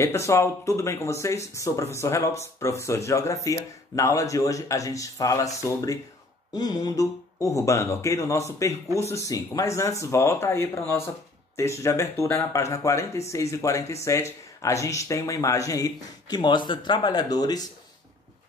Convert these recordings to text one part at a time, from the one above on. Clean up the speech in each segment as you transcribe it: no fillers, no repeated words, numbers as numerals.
E aí pessoal, tudo bem com vocês? Sou o professor Relopes, professor de Geografia. Na aula de hoje a gente fala sobre um mundo urbano, ok? No nosso percurso 5. Mas antes, volta aí para o nosso texto de abertura na página 46 e 47. A gente tem uma imagem aí que mostra trabalhadores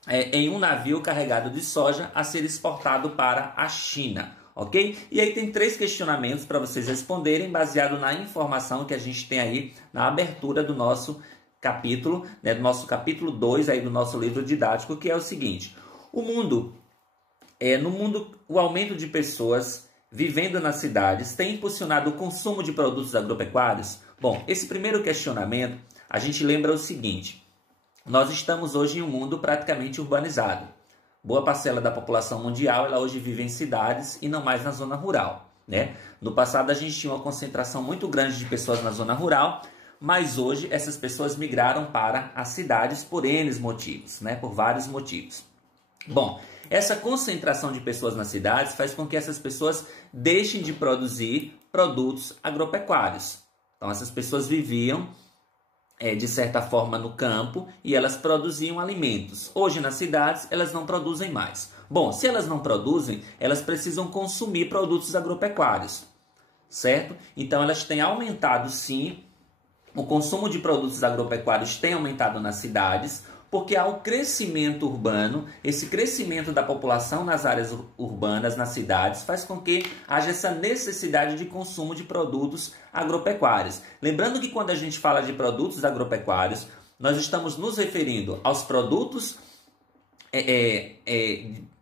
em um navio carregado de soja a ser exportado para a China. Ok? E aí tem 3 questionamentos para vocês responderem, baseado na informação que a gente tem aí na abertura do nosso capítulo, né, do nosso capítulo 2 aí do nosso livro didático, que é o seguinte: no mundo, o aumento de pessoas vivendo nas cidades tem impulsionado o consumo de produtos agropecuários? Bom, esse primeiro questionamento, a gente lembra o seguinte: nós estamos hoje em um mundo praticamente urbanizado. Boa parcela da população mundial, ela hoje vive em cidades e não mais na zona rural, né? No passado a gente tinha uma concentração muito grande de pessoas na zona rural, mas hoje essas pessoas migraram para as cidades por N motivos, né? Por vários motivos. Bom, essa concentração de pessoas nas cidades faz com que essas pessoas deixem de produzir produtos agropecuários. Então essas pessoas viviam de certa forma no campo e elas produziam alimentos. Hoje nas cidades elas não produzem mais. Bom, se elas não produzem, elas precisam consumir produtos agropecuários, certo? Então elas têm aumentado sim, o consumo de produtos agropecuários tem aumentado nas cidades, porque há o crescimento urbano, esse crescimento da população nas áreas urbanas, nas cidades, faz com que haja essa necessidade de consumo de produtos agropecuários. Lembrando que quando a gente fala de produtos agropecuários, nós estamos nos referindo aos produtos,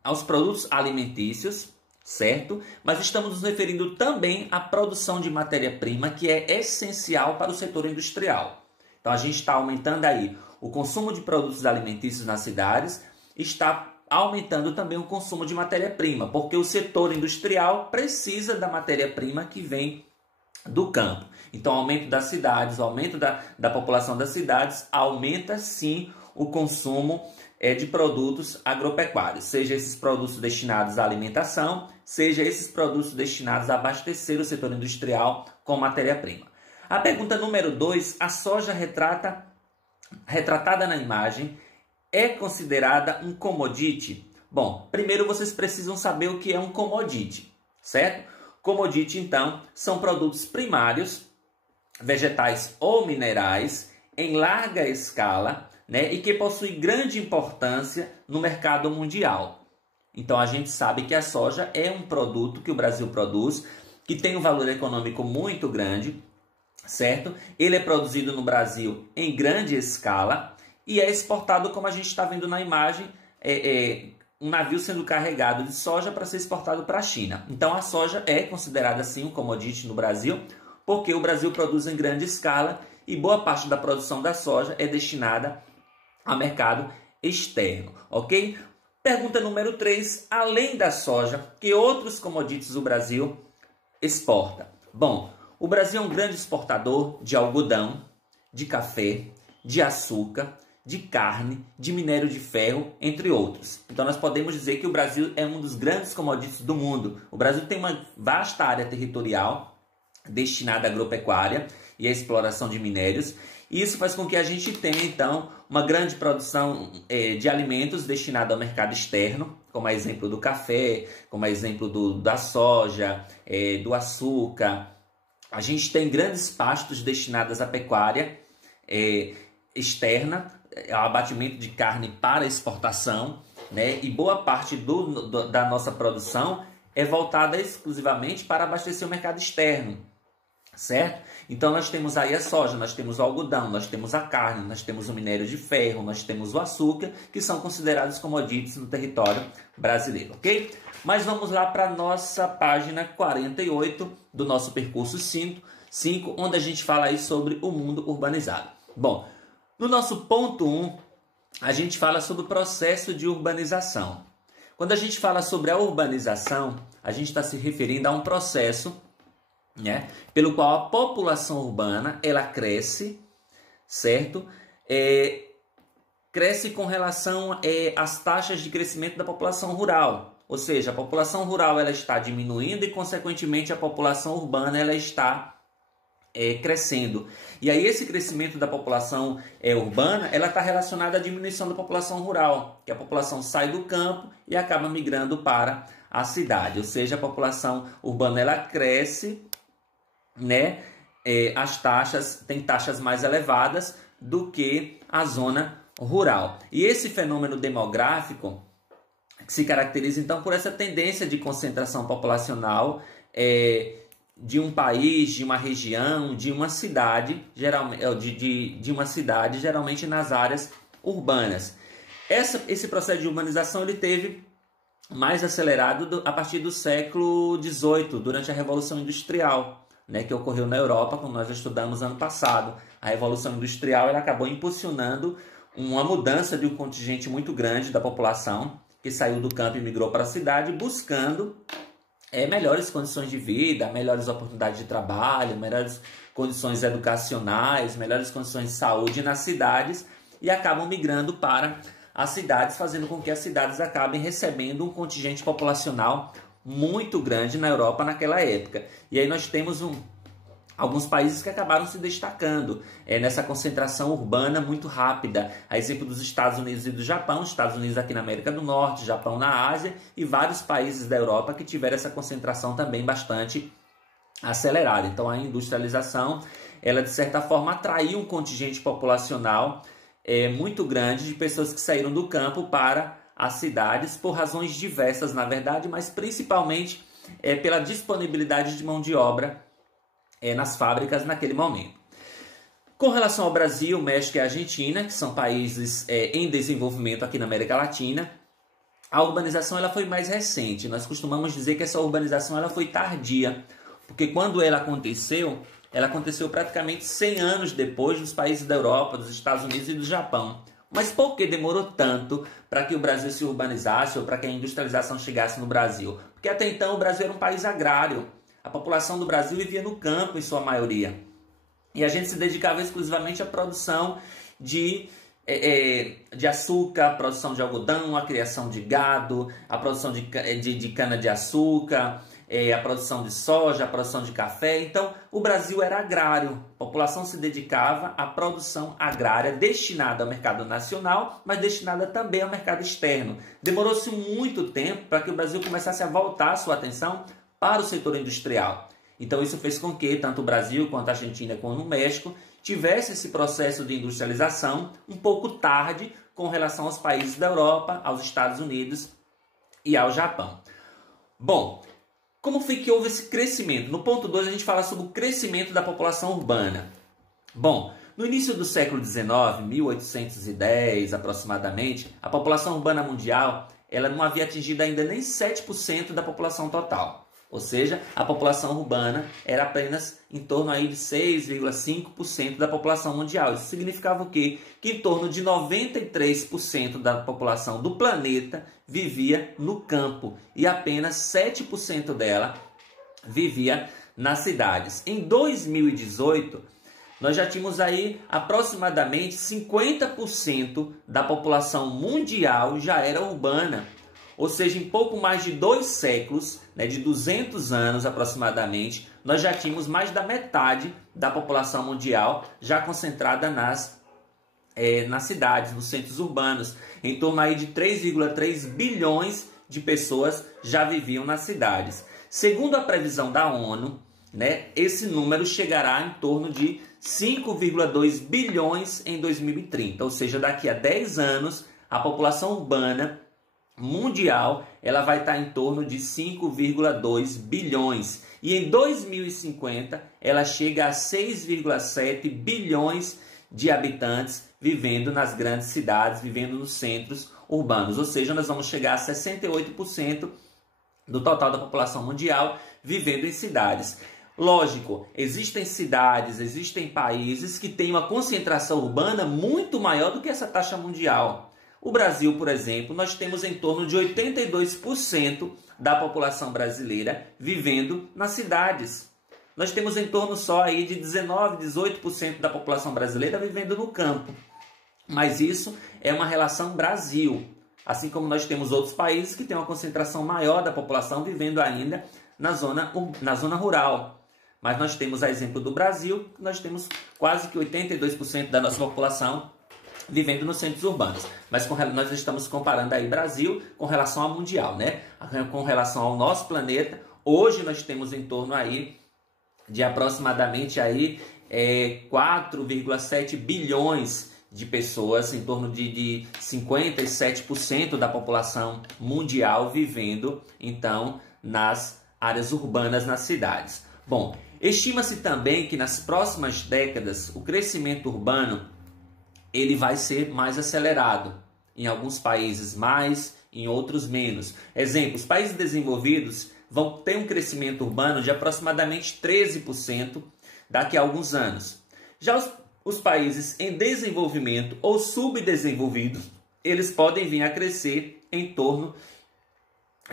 aos produtos alimentícios, certo? Mas estamos nos referindo também à produção de matéria-prima, que é essencial para o setor industrial. Então a gente está aumentando aí o consumo de produtos alimentícios nas cidades, está aumentando também o consumo de matéria-prima, porque o setor industrial precisa da matéria-prima que vem do campo. Então o aumento das cidades, o aumento da população das cidades aumenta sim o consumo de produtos agropecuários, seja esses produtos destinados à alimentação, seja esses produtos destinados a abastecer o setor industrial com matéria-prima. A pergunta número 2, a soja retratada na imagem é considerada um commodity? Bom, primeiro vocês precisam saber o que é um commodity, certo? Commodity, então, são produtos primários, vegetais ou minerais, em larga escala, né, e que possuem grande importância no mercado mundial. Então a gente sabe que a soja é um produto que o Brasil produz, que tem um valor econômico muito grande, certo? Ele é produzido no Brasil em grande escala e é exportado, como a gente está vendo na imagem, um navio sendo carregado de soja para ser exportado para a China. Então a soja é considerada assim um commodity no Brasil, porque o Brasil produz em grande escala e boa parte da produção da soja é destinada ao mercado externo, ok? Pergunta número 3, além da soja, que outros commodities o Brasil exporta? Bom, o Brasil é um grande exportador de algodão, de café, de açúcar, de carne, de minério de ferro, entre outros. Então nós podemos dizer que o Brasil é um dos grandes commodities do mundo. O Brasil tem uma vasta área territorial destinada à agropecuária e à exploração de minérios. E isso faz com que a gente tenha, então, uma grande produção de alimentos destinada ao mercado externo, como a exemplo do café, como a exemplo da soja, do açúcar. A gente tem grandes pastos destinados à pecuária externa, ao abatimento de carne para exportação, né? E boa parte da nossa produção é voltada exclusivamente para abastecer o mercado externo, certo? Então nós temos aí a soja, nós temos o algodão, nós temos a carne, nós temos o minério de ferro, nós temos o açúcar, que são considerados commodities no território brasileiro, ok? Mas vamos lá para a nossa página 48 do nosso percurso 5, onde a gente fala aí sobre o mundo urbanizado. Bom, no nosso ponto 1, a gente fala sobre o processo de urbanização. Quando a gente fala sobre a urbanização, a gente está se referindo a um processo, né, pelo qual a população urbana ela cresce, certo? Cresce com relação às taxas de crescimento da população rural. Ou seja, a população rural ela está diminuindo e, consequentemente, a população urbana ela está crescendo. E aí esse crescimento da população urbana, ela está relacionada à diminuição da população rural, que a população sai do campo e acaba migrando para a cidade. Ou seja, a população urbana ela cresce, né? Tem taxas mais elevadas do que a zona rural. E esse fenômeno demográfico se caracteriza então por essa tendência de concentração populacional de um país, de uma região, de uma cidade, geralmente nas áreas urbanas. Esse processo de urbanização ele teve mais acelerado a partir do século XVIII, durante a Revolução Industrial, né, que ocorreu na Europa, como nós já estudamos ano passado. A Revolução Industrial ela acabou impulsionando uma mudança de um contingente muito grande da população, que saiu do campo e migrou para a cidade, buscando melhores condições de vida, melhores oportunidades de trabalho, melhores condições educacionais, melhores condições de saúde nas cidades, e acabam migrando para as cidades, fazendo com que as cidades acabem recebendo um contingente populacional muito grande na Europa naquela época. E aí nós temos alguns países que acabaram se destacando nessa concentração urbana muito rápida. A exemplo dos Estados Unidos e do Japão, Estados Unidos aqui na América do Norte, Japão na Ásia e vários países da Europa que tiveram essa concentração também bastante acelerada. Então a industrialização, ela de certa forma atraiu um contingente populacional muito grande de pessoas que saíram do campo para as cidades por razões diversas, na verdade, mas principalmente pela disponibilidade de mão de obra nas fábricas naquele momento. Com relação ao Brasil, México e Argentina, que são países em desenvolvimento aqui na América Latina, a urbanização ela foi mais recente. Nós costumamos dizer que essa urbanização ela foi tardia, porque quando ela aconteceu praticamente 100 anos depois dos países da Europa, dos Estados Unidos e do Japão. Mas por que demorou tanto para que o Brasil se urbanizasse ou para que a industrialização chegasse no Brasil? Porque até então o Brasil era um país agrário. A população do Brasil vivia no campo em sua maioria. E a gente se dedicava exclusivamente à produção de açúcar, a produção de algodão, a criação de gado, a produção de cana-de-açúcar, a produção de soja, a produção de café. Então, o Brasil era agrário. A população se dedicava à produção agrária destinada ao mercado nacional, mas destinada também ao mercado externo. Demorou-se muito tempo para que o Brasil começasse a voltar a sua atenção para o setor industrial. Então isso fez com que tanto o Brasil quanto a Argentina quanto o México tivesse esse processo de industrialização um pouco tarde com relação aos países da Europa, aos Estados Unidos e ao Japão. Bom, como foi que houve esse crescimento? No ponto 2 a gente fala sobre o crescimento da população urbana. Bom, no início do século XIX, 1810 aproximadamente, a população urbana mundial ela não havia atingido ainda nem 7% da população total. Ou seja, a população urbana era apenas em torno aí de 6,5% da população mundial. Isso significava o quê? Que em torno de 93% da população do planeta vivia no campo e apenas 7% dela vivia nas cidades. Em 2018, nós já tínhamos aí aproximadamente 50% da população mundial já era urbana. Ou seja, em pouco mais de 2 séculos, de 200 anos aproximadamente, nós já tínhamos mais da metade da população mundial já concentrada nas cidades, nos centros urbanos. Em torno aí de 3,3 bilhões de pessoas já viviam nas cidades. Segundo a previsão da ONU, esse número chegará em torno de 5,2 bilhões em 2030. Ou seja, daqui a 10 anos, a população urbana mundial ela vai estar em torno de 5,2 bilhões. E em 2050, ela chega a 6,7 bilhões de habitantes vivendo nas grandes cidades, vivendo nos centros urbanos. Ou seja, nós vamos chegar a 68% do total da população mundial vivendo em cidades. Lógico, existem cidades, existem países que têm uma concentração urbana muito maior do que essa taxa mundial. O Brasil, por exemplo, nós temos em torno de 82% da população brasileira vivendo nas cidades. Nós temos em torno só aí de 19, 18% da população brasileira vivendo no campo. Mas isso é uma relação Brasil. Assim como nós temos outros países que têm uma concentração maior da população vivendo ainda na zona rural. Mas nós temos, a exemplo do Brasil, nós temos quase que 82% da nossa população vivendo nos centros urbanos. Mas nós estamos comparando aí Brasil com relação ao mundial, né? Com relação ao nosso planeta, hoje nós temos em torno aí de aproximadamente aí 4,7 bilhões de pessoas, em torno de 57% da população mundial vivendo, então, nas áreas urbanas, nas cidades. Bom, estima-se também que nas próximas décadas o crescimento urbano ele vai ser mais acelerado. Em alguns países mais, em outros menos. Exemplo, os países desenvolvidos vão ter um crescimento urbano de aproximadamente 13% daqui a alguns anos. Já os países em desenvolvimento ou subdesenvolvidos, eles podem vir a crescer em torno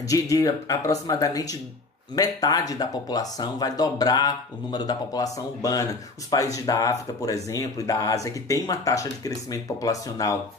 de aproximadamente metade da população, vai dobrar o número da população urbana. Os países da África, por exemplo, e da Ásia, que tem uma taxa de crescimento populacional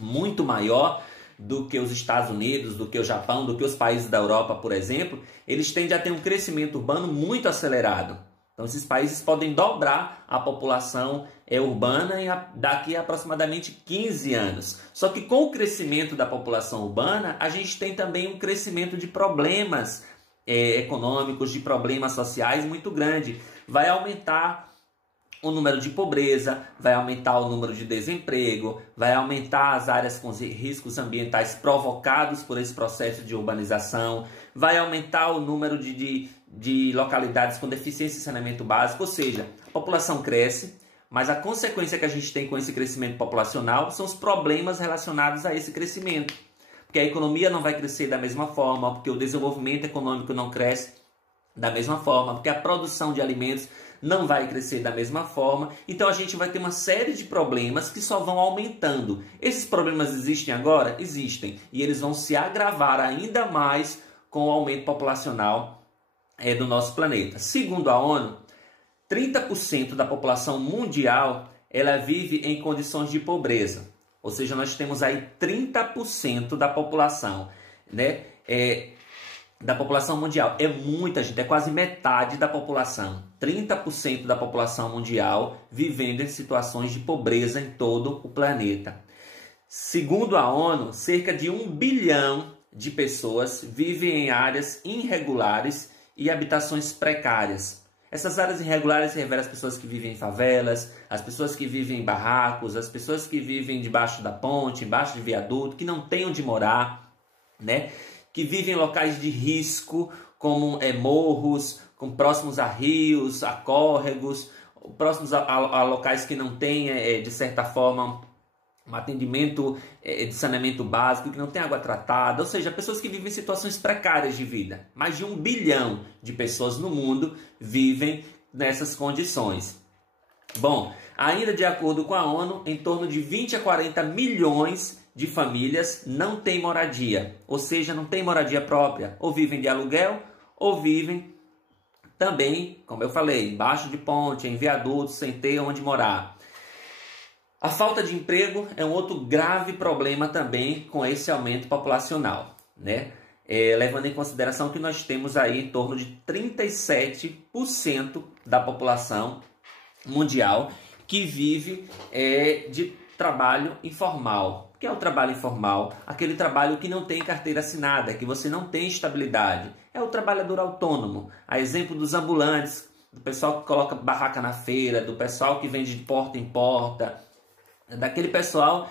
muito maior do que os Estados Unidos, do que o Japão, do que os países da Europa, por exemplo, eles tendem a ter um crescimento urbano muito acelerado. Então, esses países podem dobrar a população urbana daqui a aproximadamente 15 anos. Só que com o crescimento da população urbana, a gente tem também um crescimento de problemas econômicos, de problemas sociais muito grande. Vai aumentar o número de pobreza, vai aumentar o número de desemprego, vai aumentar as áreas com riscos ambientais provocados por esse processo de urbanização, vai aumentar o número de localidades com deficiência de saneamento básico, ou seja, a população cresce, mas a consequência que a gente tem com esse crescimento populacional são os problemas relacionados a esse crescimento. Porque a economia não vai crescer da mesma forma, porque o desenvolvimento econômico não cresce da mesma forma, porque a produção de alimentos não vai crescer da mesma forma. Então a gente vai ter uma série de problemas que só vão aumentando. Esses problemas existem agora? Existem. E eles vão se agravar ainda mais com o aumento populacional do nosso planeta. Segundo a ONU, 30% da população mundial ela vive em condições de pobreza. Ou seja, nós temos aí 30% da população, né? Da população mundial. É muita gente, é quase metade da população. 30% da população mundial vivendo em situações de pobreza em todo o planeta. Segundo a ONU, cerca de 1 bilhão de pessoas vivem em áreas irregulares e habitações precárias. Essas áreas irregulares se referem às pessoas que vivem em favelas, as pessoas que vivem em barracos, as pessoas que vivem debaixo da ponte, embaixo de viaduto, que não têm onde morar, né? Que vivem em locais de risco, como morros, próximos a rios, a córregos, próximos a locais que não têm, de certa forma, um atendimento de saneamento básico, que não tem água tratada, ou seja, pessoas que vivem em situações precárias de vida. Mais de 1 bilhão de pessoas no mundo vivem nessas condições. Bom, ainda de acordo com a ONU, em torno de 20 a 40 milhões de famílias não têm moradia, ou seja, não têm moradia própria, ou vivem de aluguel, ou vivem também, como eu falei, embaixo de ponte, em viadutos, sem ter onde morar. A falta de emprego é um outro grave problema também com esse aumento populacional, né? Levando em consideração que nós temos aí em torno de 37% da população mundial que vive de trabalho informal. O que é o trabalho informal? Aquele trabalho que não tem carteira assinada, que você não tem estabilidade. É o trabalhador autônomo. A exemplo dos ambulantes, do pessoal que coloca barraca na feira, do pessoal que vende de porta em porta, daquele pessoal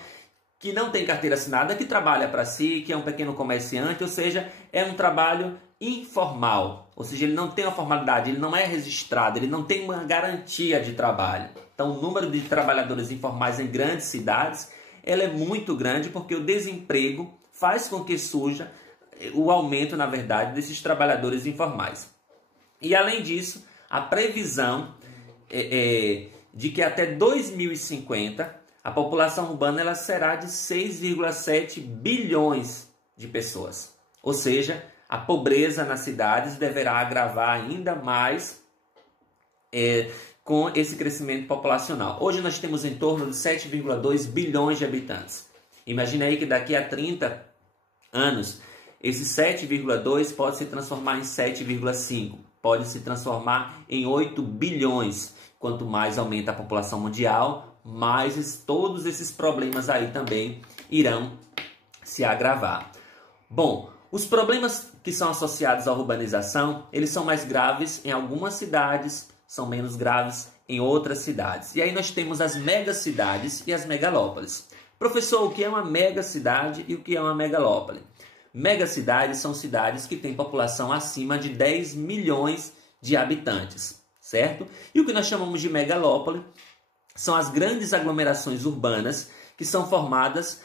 que não tem carteira assinada, que trabalha para si, que é um pequeno comerciante, ou seja, é um trabalho informal. Ou seja, ele não tem uma formalidade, ele não é registrado, ele não tem uma garantia de trabalho. Então, o número de trabalhadores informais em grandes cidades ela é muito grande porque o desemprego faz com que surja o aumento, na verdade, desses trabalhadores informais. E, além disso, a previsão de que até 2050 a população urbana ela será de 6,7 bilhões de pessoas. Ou seja, a pobreza nas cidades deverá agravar ainda mais com esse crescimento populacional. Hoje nós temos em torno de 7,2 bilhões de habitantes. Imagina aí que daqui a 30 anos, esse 7,2 pode se transformar em 7,5. pode se transformar em 8 bilhões. Quanto mais aumenta a população mundial, mais todos esses problemas aí também irão se agravar. Bom, os problemas que são associados à urbanização, eles são mais graves em algumas cidades, são menos graves em outras cidades. E aí nós temos as megacidades e as megalópolis. Professor, o que é uma megacidade e o que é uma megalópole? Megacidades são cidades que têm população acima de 10 milhões de habitantes, certo? E o que nós chamamos de megalópole são as grandes aglomerações urbanas que são formadas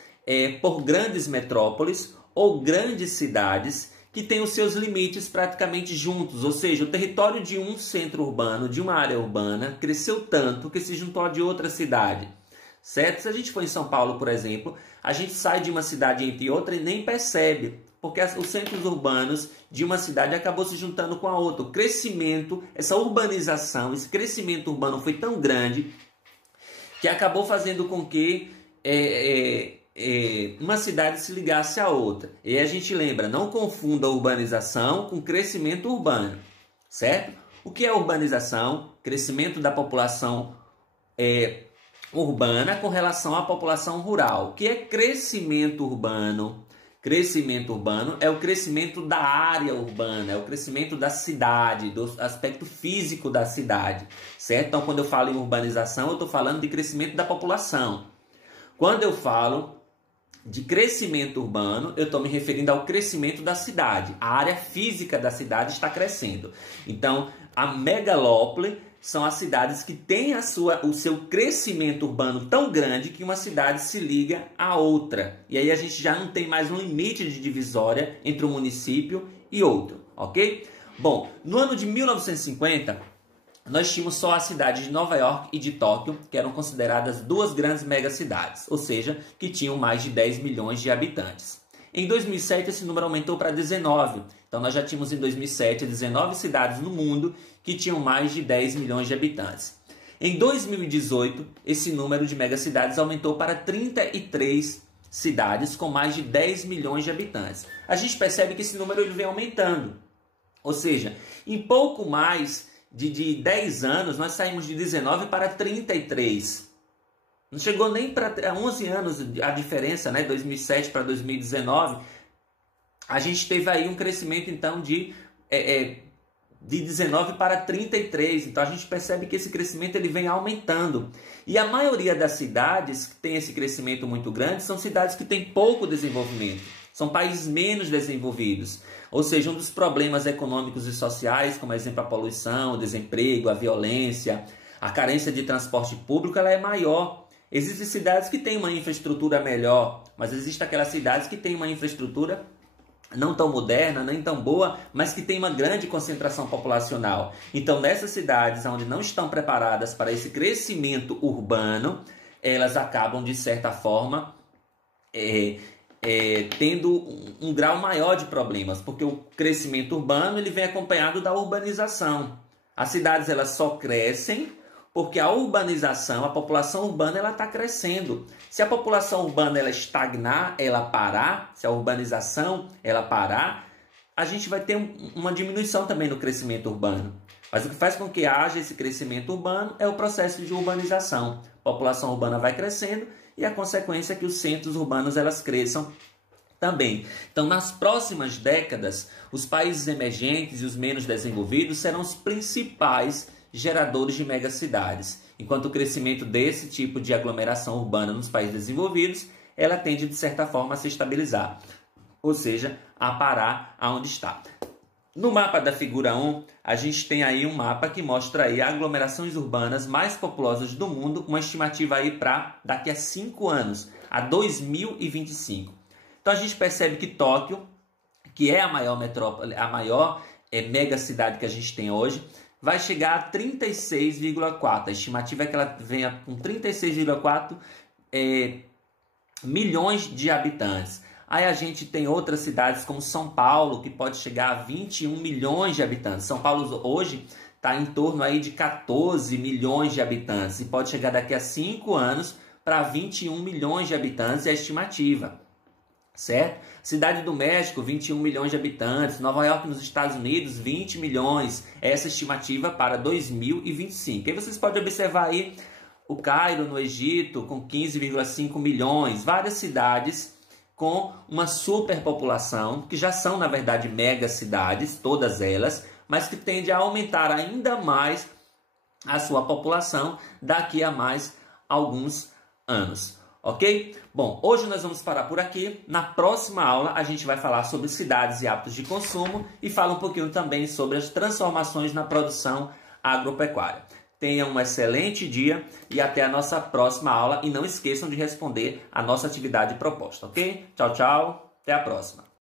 por grandes metrópoles ou grandes cidades que têm os seus limites praticamente juntos, ou seja, o território de um centro urbano, de uma área urbana, cresceu tanto que se juntou a de outra cidade, certo? Se a gente for em São Paulo, por exemplo, a gente sai de uma cidade entre outra e nem percebe, porque os centros urbanos de uma cidade acabou se juntando com a outra. O crescimento, essa urbanização, esse crescimento urbano foi tão grande que acabou fazendo com que uma cidade se ligasse à outra. E a gente lembra, não confunda urbanização com crescimento urbano, certo? O que é urbanização? Crescimento da população urbana com relação à população rural. O que é crescimento urbano? Crescimento urbano é o crescimento da área urbana, é o crescimento da cidade, do aspecto físico da cidade, certo? Então, quando eu falo em urbanização, eu estou falando de crescimento da população. Quando eu falo de crescimento urbano, eu estou me referindo ao crescimento da cidade. A área física da cidade está crescendo. Então, a megalópole são as cidades que têm o seu crescimento urbano tão grande que uma cidade se liga à outra. E aí a gente já não tem mais um limite de divisória entre um município e outro, ok? Bom, no ano de 1950, nós tínhamos só a cidade de Nova York e de Tóquio, que eram consideradas duas grandes megacidades, ou seja, que tinham mais de 10 milhões de habitantes. Em 2007, esse número aumentou para 19. Então, nós já tínhamos em 2007 19 cidades no mundo que tinham mais de 10 milhões de habitantes. Em 2018, esse número de megacidades aumentou para 33 cidades com mais de 10 milhões de habitantes. A gente percebe que esse número ele vem aumentando. Ou seja, em pouco mais de 10 anos, nós saímos de 19 para 33. Não chegou nem para 11 anos a diferença, né? 2007 para 2019. A gente teve aí um crescimento, então, de 19 para 33. Então, a gente percebe que esse crescimento ele vem aumentando. E a maioria das cidades que tem esse crescimento muito grande são cidades que têm pouco desenvolvimento. São países menos desenvolvidos. Ou seja, um dos problemas econômicos e sociais, como exemplo a poluição, o desemprego, a violência, a carência de transporte público, ela é maior. Existem cidades que têm uma infraestrutura melhor, mas existem aquelas cidades que têm uma infraestrutura não tão moderna, nem tão boa, mas que tem uma grande concentração populacional. Então, nessas cidades onde não estão preparadas para esse crescimento urbano, elas acabam, de certa forma, tendo um grau maior de problemas, porque o crescimento urbano ele vem acompanhado da urbanização. As cidades elas só crescem porque a urbanização, a população urbana, ela está crescendo. Se a população urbana ela estagnar, ela parar, se a urbanização ela parar, a gente vai ter uma diminuição também no crescimento urbano. Mas o que faz com que haja esse crescimento urbano é o processo de urbanização. A população urbana vai crescendo e a consequência é que os centros urbanos elas cresçam também. Então, nas próximas décadas, os países emergentes e os menos desenvolvidos serão os principais geradores de megacidades, enquanto o crescimento desse tipo de aglomeração urbana nos países desenvolvidos, ela tende, de certa forma, a se estabilizar, ou seja, a parar aonde está. No mapa da figura 1, a gente tem aí um mapa que mostra aí aglomerações urbanas mais populosas do mundo, uma estimativa aí para daqui a 5 anos, a 2025. Então a gente percebe que Tóquio, que é a maior metrópole, a maior megacidade que a gente tem hoje, vai chegar a 36,4. A estimativa é que ela venha com 36,4 milhões de habitantes. Aí a gente tem outras cidades como São Paulo, que pode chegar a 21 milhões de habitantes. São Paulo hoje está em torno aí de 14 milhões de habitantes e pode chegar daqui a 5 anos para 21 milhões de habitantes, é a estimativa. certo? Cidade do México, 21 milhões de habitantes. Nova York, nos Estados Unidos, 20 milhões. Essa estimativa para 2025. Aí vocês podem observar aí o Cairo, no Egito, com 15,5 milhões. Várias cidades com uma superpopulação, que já são, na verdade, megacidades, todas elas, mas que tende a aumentar ainda mais a sua população daqui a mais alguns anos. Ok? Bom, hoje nós vamos parar por aqui. Na próxima aula a gente vai falar sobre cidades e hábitos de consumo e fala um pouquinho também sobre as transformações na produção agropecuária. Tenham um excelente dia e até a nossa próxima aula. E não esqueçam de responder a nossa atividade proposta, ok? Tchau, tchau. Até a próxima.